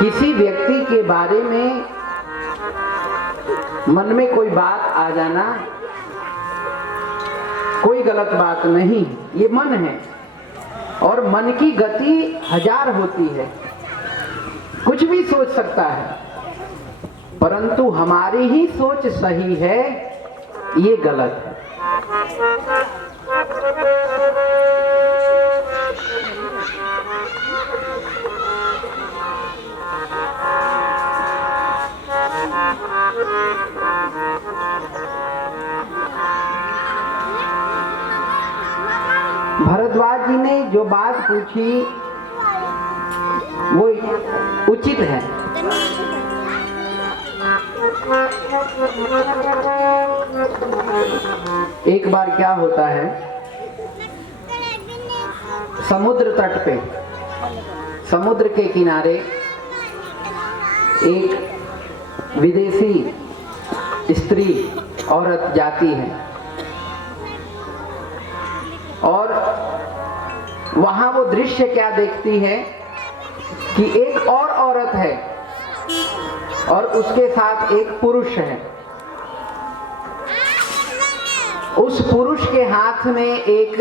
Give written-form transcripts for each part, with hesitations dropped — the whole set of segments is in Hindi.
किसी व्यक्ति के बारे में मन में कोई बात आ जाना कोई गलत बात नहीं, ये मन है और मन की गति 1000 होती है, कुछ भी सोच सकता है, परंतु हमारी ही सोच सही है, ये गलत है। भरद्वाज जी ने जो बात पूछी वो उचित है। एक बार क्या होता है, समुद्र तट पे, समुद्र के किनारे एक विदेशी स्त्री औरत जाती है और वहां वो दृश्य क्या देखती है कि एक और औरत है और उसके साथ एक पुरुष है। उस पुरुष के हाथ में एक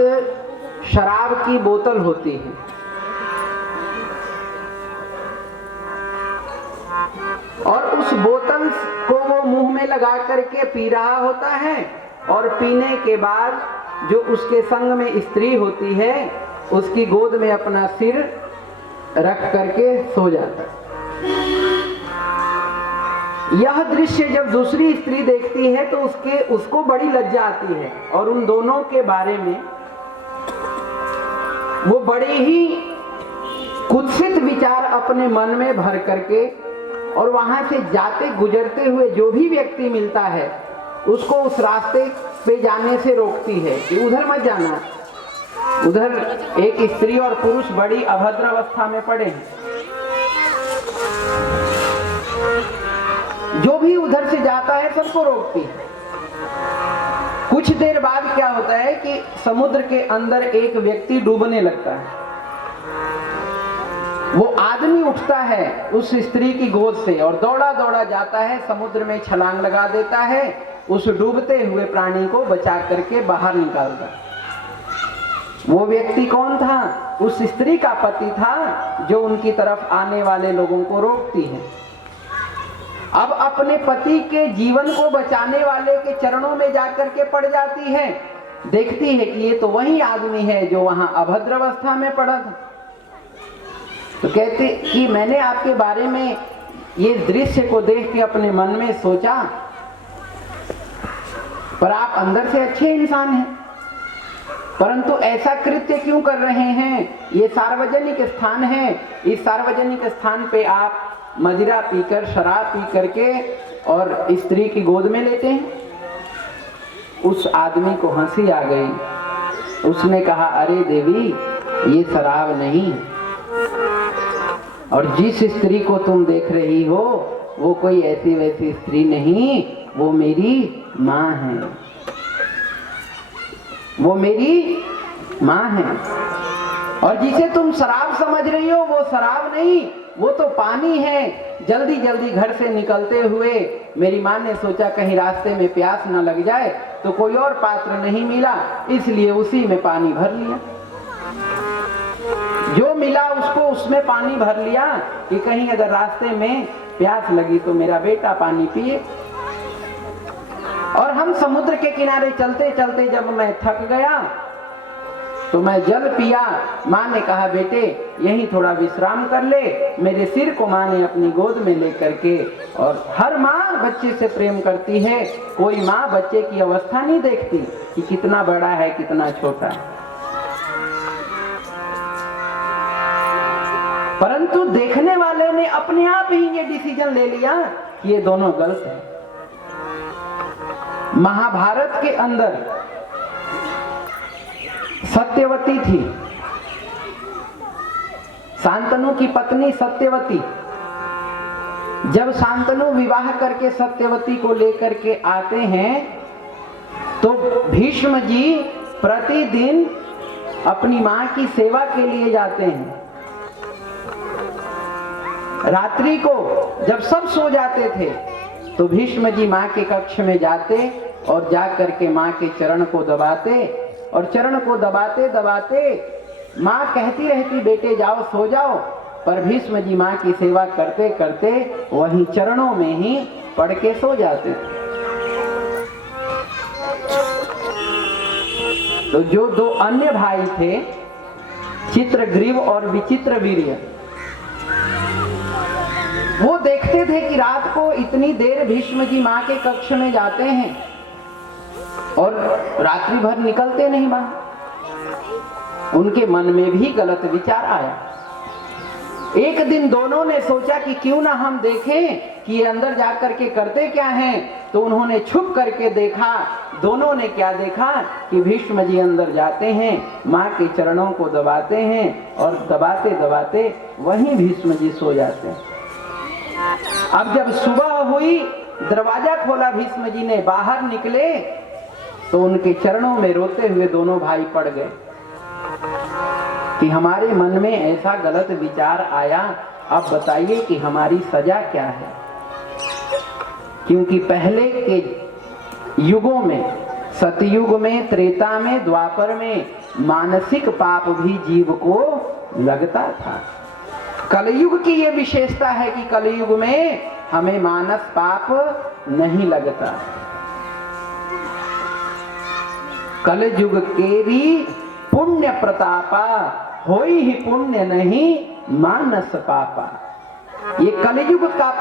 शराब की बोतल होती है और उस बोतल को वो मुंह में लगा करके पी रहा होता है और पीने के बाद जो उसके संग में स्त्री होती है उसकी गोद में अपना सिर रख करके सो जाता है। यह दृश्य जब दूसरी स्त्री देखती है तो उसको बड़ी लज्जा आती है और उन दोनों के बारे में वो बड़े ही कुत्सित विचार अपने मन में भर करके और वहां से जाते गुजरते हुए जो भी व्यक्ति मिलता है उसको उस रास्ते पे जाने से रोकती है कि उधर मत जाना, उधर एक स्त्री और पुरुष बड़ी अभद्र अवस्था में पड़े हैं। जो भी उधर से जाता है सबको रोकती है। कुछ देर बाद क्या होता है कि समुद्र के अंदर एक व्यक्ति डूबने लगता है। वो आदमी उठता है उस स्त्री की गोद से और दौड़ा दौड़ा जाता है, समुद्र में छलांग लगा देता है, उस डूबते हुए प्राणी को बचा करके बाहर निकालता। वो व्यक्ति कौन था? उस स्त्री का पति था जो उनकी तरफ आने वाले लोगों को रोकती है। अब अपने पति के जीवन को बचाने वाले के चरणों में जाकर के पड़ जाती है, देखती है कि ये तो वही आदमी है जो वहां अभद्र अवस्था में पड़ा था। तो कहते कि मैंने आपके बारे में ये दृश्य को देख के अपने मन में सोचा, पर आप अंदर से अच्छे इंसान हैं, परंतु ऐसा कृत्य क्यों कर रहे हैं? ये सार्वजनिक स्थान है, इस सार्वजनिक स्थान पे आप मदिरा पीकर, शराब पी करके और स्त्री की गोद में लेते हैं। उस आदमी को हंसी आ गई। उसने कहा, अरे देवी, ये शराब नहीं और जिस स्त्री को तुम देख रही हो वो कोई ऐसी वैसी स्त्री नहीं, वो मेरी माँ है, वो मेरी माँ है। और जिसे तुम शराब समझ रही हो वो शराब नहीं, वो तो पानी है। जल्दी जल्दी घर से निकलते हुए मेरी माँ ने सोचा कहीं रास्ते में प्यास न लग जाए, तो कोई और पात्र नहीं मिला, इसलिए उसी में पानी भर लिया। जो मिला उसको उसमें पानी भर लिया कि कहीं अगर रास्ते में प्यास लगी तो मेरा बेटा पानी पिए। और हम समुद्र के किनारे चलते चलते जब मैं थक गया तो मैं जल पिया। माँ ने कहा, बेटे यहीं थोड़ा विश्राम कर ले। मेरे सिर को माँ ने अपनी गोद में लेकर के, और हर माँ बच्चे से प्रेम करती है, कोई माँ बच्चे की अवस्था नहीं देखती कि कितना बड़ा है कितना छोटा है, परंतु देखने वाले ने अपने आप ही ये डिसीजन ले लिया कि ये दोनों गलत है। महाभारत के अंदर सत्यवती थी, शांतनु की पत्नी सत्यवती। जब शांतनु विवाह करके सत्यवती को लेकर के आते हैं तो भीष्म जी प्रतिदिन अपनी मां की सेवा के लिए जाते हैं। रात्रि को जब सब सो जाते थे तो भीष्म जी माँ के कक्ष में जाते और जा करके माँ के चरण को दबाते, और चरण को दबाते दबाते माँ कहती रहती बेटे जाओ सो जाओ, पर भीष्म जी माँ की सेवा करते करते वहीं चरणों में ही पड़ के सो जाते थे। तो जो दो अन्य भाई थे, चित्रग्रीव और विचित्रवीर्य, वो देखते थे कि रात को इतनी देर भीष्म जी माँ के कक्ष में जाते हैं और रात्रि भर निकलते नहीं बाहर। उनके मन में भी गलत विचार आया। एक दिन दोनों ने सोचा कि क्यों ना हम देखें कि ये अंदर जाकर के करते क्या हैं। तो उन्होंने छुप करके देखा। दोनों ने क्या देखा कि भीष्म जी अंदर जाते हैं, माँ के चरणों को दबाते हैं और दबाते दबाते वहीं भीष्म जी सो जाते हैं। अब जब सुबह हुई, दरवाजा खोला, भीष्म जी ने बाहर निकले तो उनके चरणों में रोते हुए दोनों भाई पड़ गए कि हमारे मन में ऐसा गलत विचार आया, अब बताइए कि हमारी सजा क्या है। क्योंकि पहले के युगों में, सतयुग में, त्रेता में, द्वापर में मानसिक पाप भी जीव को लगता था। कलयुग की ये विशेषता है कि कलयुग में हमें मानस पाप नहीं लगता। कलयुग केरी पुण्य प्रतापा, होई ही पुण्य नहीं मानस पापा। ये कलयुग का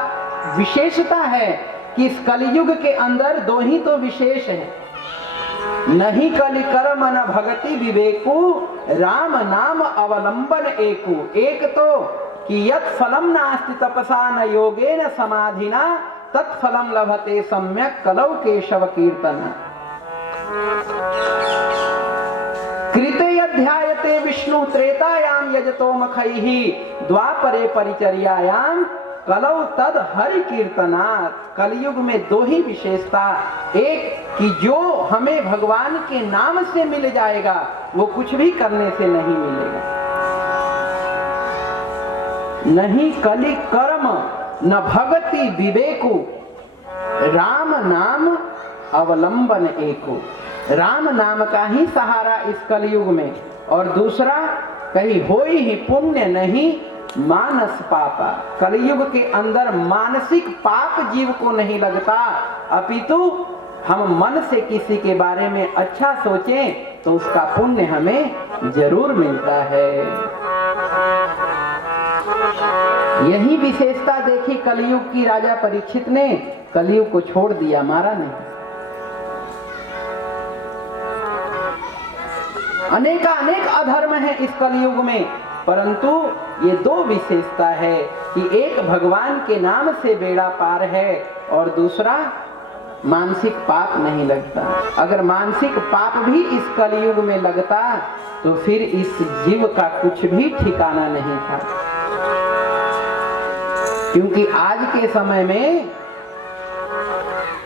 विशेषता है कि इस कलयुग के अंदर दो ही तो विशेष है, नहीं कलि कर्म न भगति विवेकु, राम नाम अवलंबन एकु। एक तो कि यत् फलम नास्ति तपसा न योगेन समाधिना, तत्फलम लभते सम्यक कलौ केशव कीर्तन। कृते अध्यायते विष्णु त्रेतायाम यजतो मखैहि, द्वापरे परिचर्यायाम कलौ तद हरि कीर्तनात्। कलयुग में दो ही विशेषता, एक कि जो हमें भगवान के नाम से मिल जाएगा वो कुछ भी करने से नहीं मिलेगा। नहीं कलि कर्म न भगति विवेकु, राम नाम अवलंबन एको। राम नाम का ही सहारा इस कलयुग में। और दूसरा, कहीं होई ही पुण्य नहीं मानस पापा। कलयुग के अंदर मानसिक पाप जीव को नहीं लगता, अपितु हम मन से किसी के बारे में अच्छा सोचें तो उसका पुण्य हमें जरूर मिलता है। यही विशेषता देखी कलयुग की राजा परीक्षित ने। कलयुग को छोड़ दिया, मारा नहीं। अनेक अधर्म है इस कलयुग में, परंतु ये दो विशेषता है कि एक भगवान के नाम से बेड़ा पार है और दूसरा मानसिक पाप नहीं लगता। अगर मानसिक पाप भी इस कलयुग में लगता तो फिर इस जीव का कुछ भी ठिकाना नहीं था। क्योंकि आज के समय में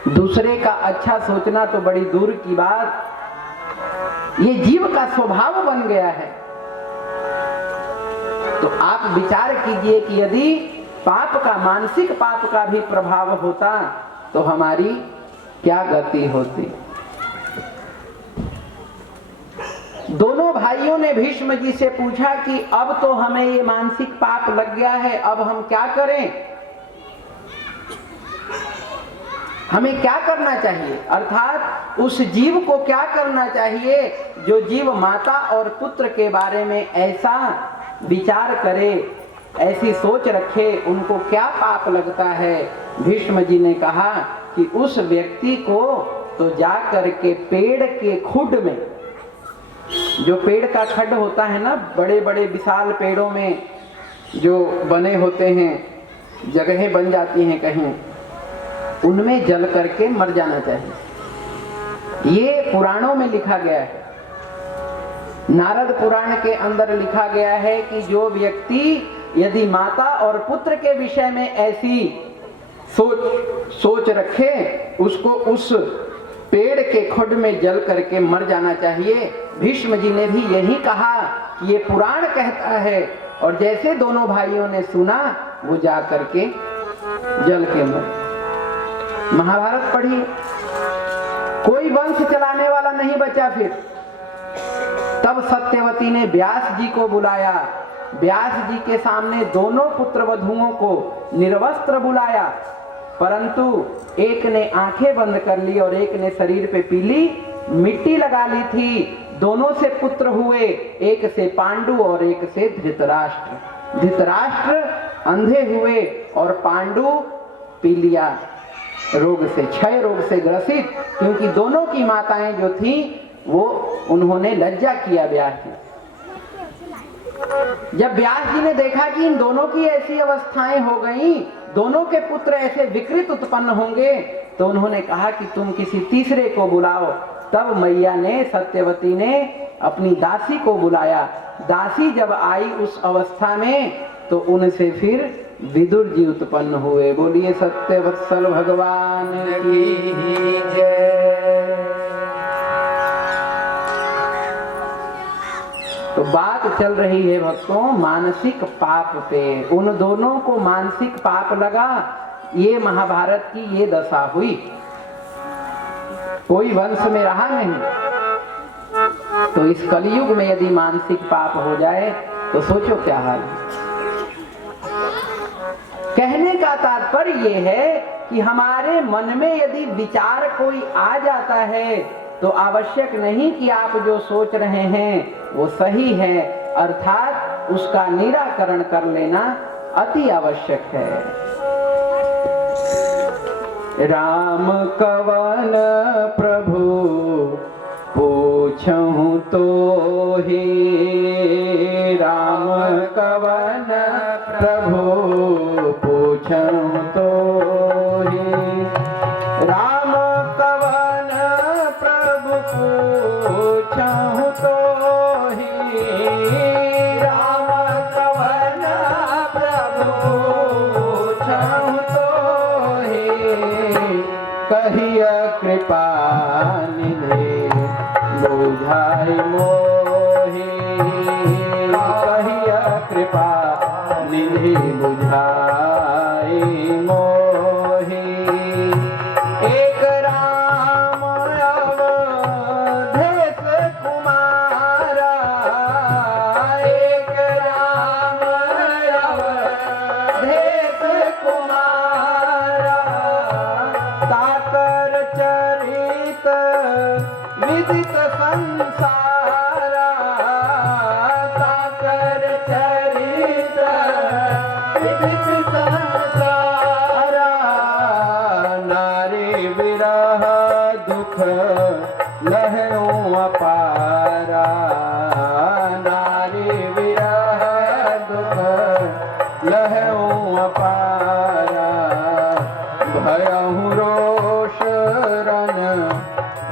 दूसरे का अच्छा सोचना तो बड़ी दूर की बात, ये जीव का स्वभाव बन गया है। तो आप विचार कीजिए कि यदि पाप का, मानसिक पाप का भी प्रभाव होता तो हमारी क्या गति होती। दोनों भाइयों ने भीष्म जी से पूछा कि अब तो हमें ये मानसिक पाप लग गया है, अब हम क्या करें, हमें क्या करना चाहिए। अर्थात उस जीव को क्या करना चाहिए जो जीव माता और पुत्र के बारे में ऐसा विचार करे, ऐसी सोच रखे, उनको क्या पाप लगता है। भीष्म जी ने कहा कि उस व्यक्ति को तो जा करके पेड़ के खुड में, जो पेड़ का खड्ड होता है ना, बड़े बड़े विशाल पेड़ों में जो बने होते हैं, जगहें बन जाती हैं कहीं, उनमें जल करके मर जाना चाहिए। ये पुराणों में लिखा गया है। नारद पुराण के अंदर लिखा गया है कि जो व्यक्ति यदि माता और पुत्र के विषय में ऐसी सोच रखे, उसको उस पेड़ के खुड में जल करके मर जाना चाहिए। भीष्म जी ने भी यही कहा कि ये पुराण कहता है। और जैसे दोनों भाइयों ने सुना वो जा करके जल के मर। महाभारत पढ़ी, कोई वंश चलाने वाला नहीं बचा। फिर तब सत्यवती ने व्यास जी को बुलाया, व्यास जी के सामने दोनों पुत्र वधुओं को निर्वस्त्र बुलाया, परंतु एक ने आंखें बंद कर ली और एक ने शरीर पे पीली मिट्टी लगा ली थी। दोनों से पुत्र हुए, एक से पांडु और एक से धृतराष्ट्र। धृतराष्ट्र अंधे हुए और पांडु पीलिया रोग से, क्षय रोग से ग्रसित, क्योंकि दोनों की माताएं जो थी वो उन्होंने लज्जा किया व्यास जी। जब व्यास जी ने देखा कि इन दोनों की ऐसी अवस्थाएं हो गई, दोनों के पुत्र ऐसे विकृत उत्पन्न होंगे, तो उन्होंने कहा कि तुम किसी तीसरे को बुलाओ। तब मैया ने, सत्यवती ने अपनी दासी को बुलाया। दासी जब आई उस अवस्था में, तो उनसे फिर विदुर जी उत्पन्न हुए। बोलिए सत्यवत्सल भगवान की जय। तो बात चल रही है भक्तों मानसिक पाप पे। उन दोनों को मानसिक पाप लगा, ये महाभारत की ये दशा हुई। कोई वंश में रहा नहीं। तो इस कलयुग में यदि मानसिक पाप हो जाए तो सोचो क्या हाल है। कहने का तात्पर्य ये है कि हमारे मन में यदि विचार कोई आ जाता है तो आवश्यक नहीं कि आप जो सोच रहे हैं वो सही है, अर्थात उसका निराकरण कर लेना अति आवश्यक है। राम कवन प्रभु पूछूं तो ही, राम कवन प्रभु पूछूं तो ही, राम कवन प्रभु पूछूं तो ही, राम कवन प्रभु पूछूं तो ही, कहिय कृपा निधे बुझाई मोहि, कहिय कृपा निधि बुझाई मोहि, एक राम अवधेश कुमारा, एक राम अवधेश कुमारा, ताकर चरित विदित संसारा, ताकर चरित विदित संसारा, नारी विरह दुख लहऊ अपारा, नारी विरह दुख लहऊ अपारा, भयहु रोष रन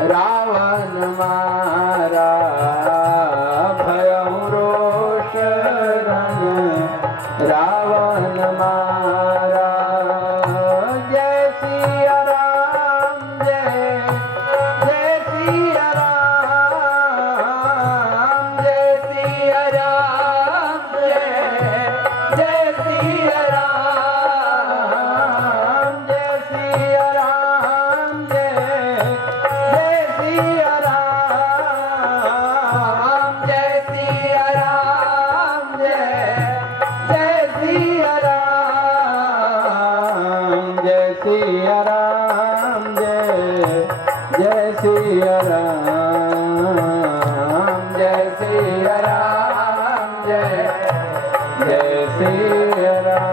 रावण मारा, भयहु रोष रन रावण मारा, जय सिया राम जय, जय सिया राम, जय सिया राम जय, जय सिया राम, जय सिया राम जय, जय सिया राम, जय सिया राम जय, जय सिया राम, जय सिया राम जय, जय सिया राम, जय सिया राम जय, जय सिया राम।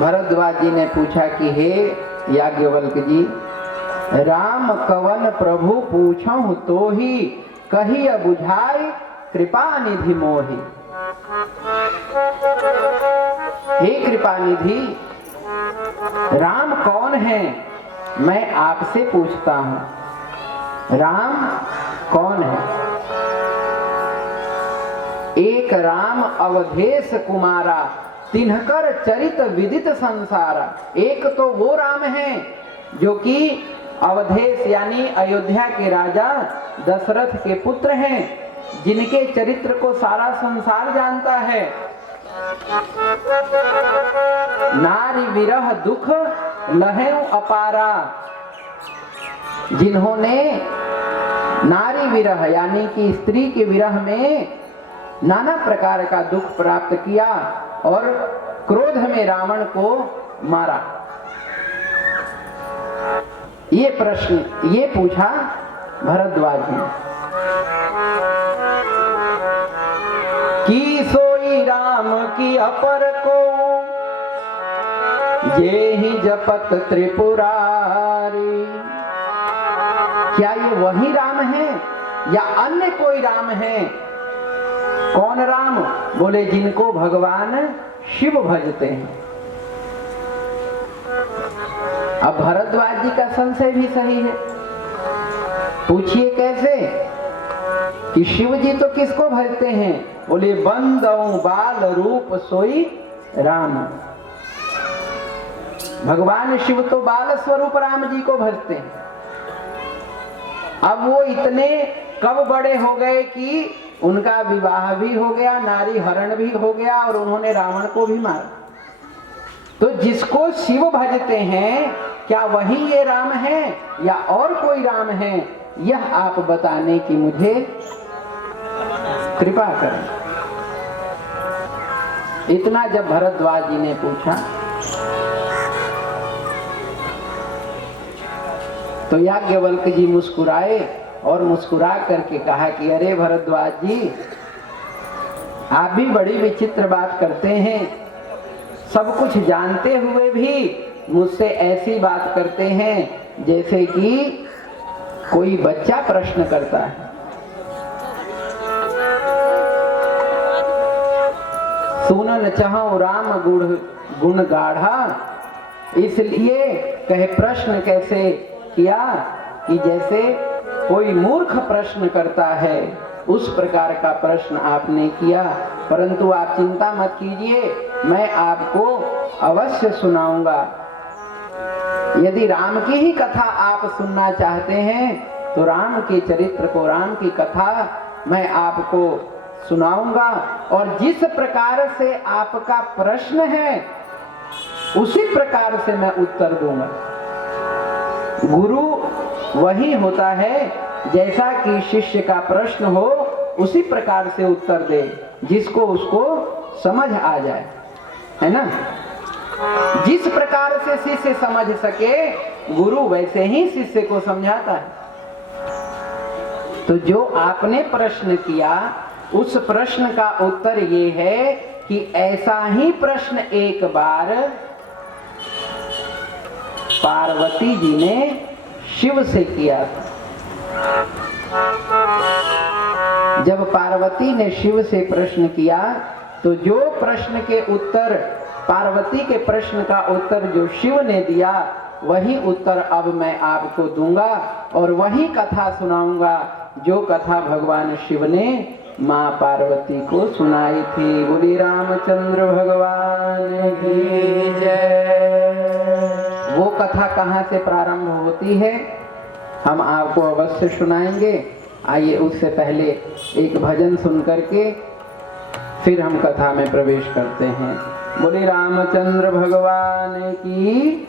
भरद्वाज जी ने पूछा कि हे याज्ञवल्क जी, राम कवन प्रभु पूछूं तो ही, कहिय बुझाई कृपा निधि मोहि। हे कृपा निधि, राम कौन है मैं आपसे पूछता हूं। राम कौन है? एक राम अवधेश कुमारा, तिन्हकर चरित विदित संसारा। एक तो वो राम है जो कि अवधेश यानी अयोध्या के राजा दशरथ के पुत्र हैं, जिनके चरित्र को सारा संसार जानता है। नारी विरह दुख लहेउ अपारा, जिन्होंने नारी विरह यानी कि स्त्री के विरह में नाना प्रकार का दुख प्राप्त किया और क्रोध में रावण को मारा। ये प्रश्न ये पूछा भरद्वाज ने कि सोई राम की अपर को ये ही जपत त्रिपुरारी, क्या ये वही राम है या अन्य कोई राम है? कौन राम? बोले जिनको भगवान शिव भजते हैं। अब भरद्वाज जी का संशय भी सही है। पूछिए कैसे कि शिव जी तो किसको भजते हैं? बोले बंदौ बाल रूप सोई राम, भगवान शिव तो बाल स्वरूप राम जी को भजते हैं। अब वो इतने कब बड़े हो गए कि उनका विवाह भी हो गया, नारी हरण भी हो गया और उन्होंने रावण को भी मारा। तो जिसको शिव भजते हैं क्या वही ये राम है या और कोई राम है? यह आप बताने की मुझे कृपा करें। इतना जब भरद्वाज जी ने पूछा तो याज्ञवल्क्य जी मुस्कुराए और मुस्कुरा करके कहा कि अरे भरद्वाज जी, आप भी बड़ी विचित्र बात करते हैं। सब कुछ जानते हुए भी मुझसे ऐसी बात करते हैं जैसे कि कोई बच्चा प्रश्न करता है। सुनन चाहो राम गुण गाढ़ा, इसलिए कहे प्रश्न कैसे किया कि जैसे कोई मूर्ख प्रश्न करता है उस प्रकार का प्रश्न आपने किया। परंतु आप चिंता मत कीजिए, मैं आपको अवश्य सुनाऊंगा। यदि राम की ही कथा आप सुनना चाहते हैं तो राम के चरित्र को, राम की कथा मैं आपको सुनाऊंगा और जिस प्रकार से आपका प्रश्न है उसी प्रकार से मैं उत्तर दूंगा। गुरु वही होता है जैसा कि शिष्य का प्रश्न हो उसी प्रकार से उत्तर दे, जिसको उसको समझ आ जाए, है ना। जिस प्रकार से शिष्य समझ सके गुरु वैसे ही शिष्य को समझाता है। तो जो आपने प्रश्न किया उस प्रश्न का उत्तर ये है कि ऐसा ही प्रश्न एक बार पार्वती जी ने शिव से किया था। जब पार्वती ने शिव से प्रश्न किया तो जो प्रश्न के उत्तर, पार्वती के प्रश्न का उत्तर जो शिव ने दिया वही उत्तर अब मैं आपको दूंगा और वही कथा सुनाऊंगा जो कथा भगवान शिव ने माँ पार्वती को सुनाई थी। बोली रामचंद्र भगवान की जय। वो कथा कहाँ से प्रारंभ होती है हम आपको अवश्य सुनाएंगे। आइए उससे पहले एक भजन सुन करके फिर हम कथा में प्रवेश करते हैं। बोले रामचंद्र भगवान की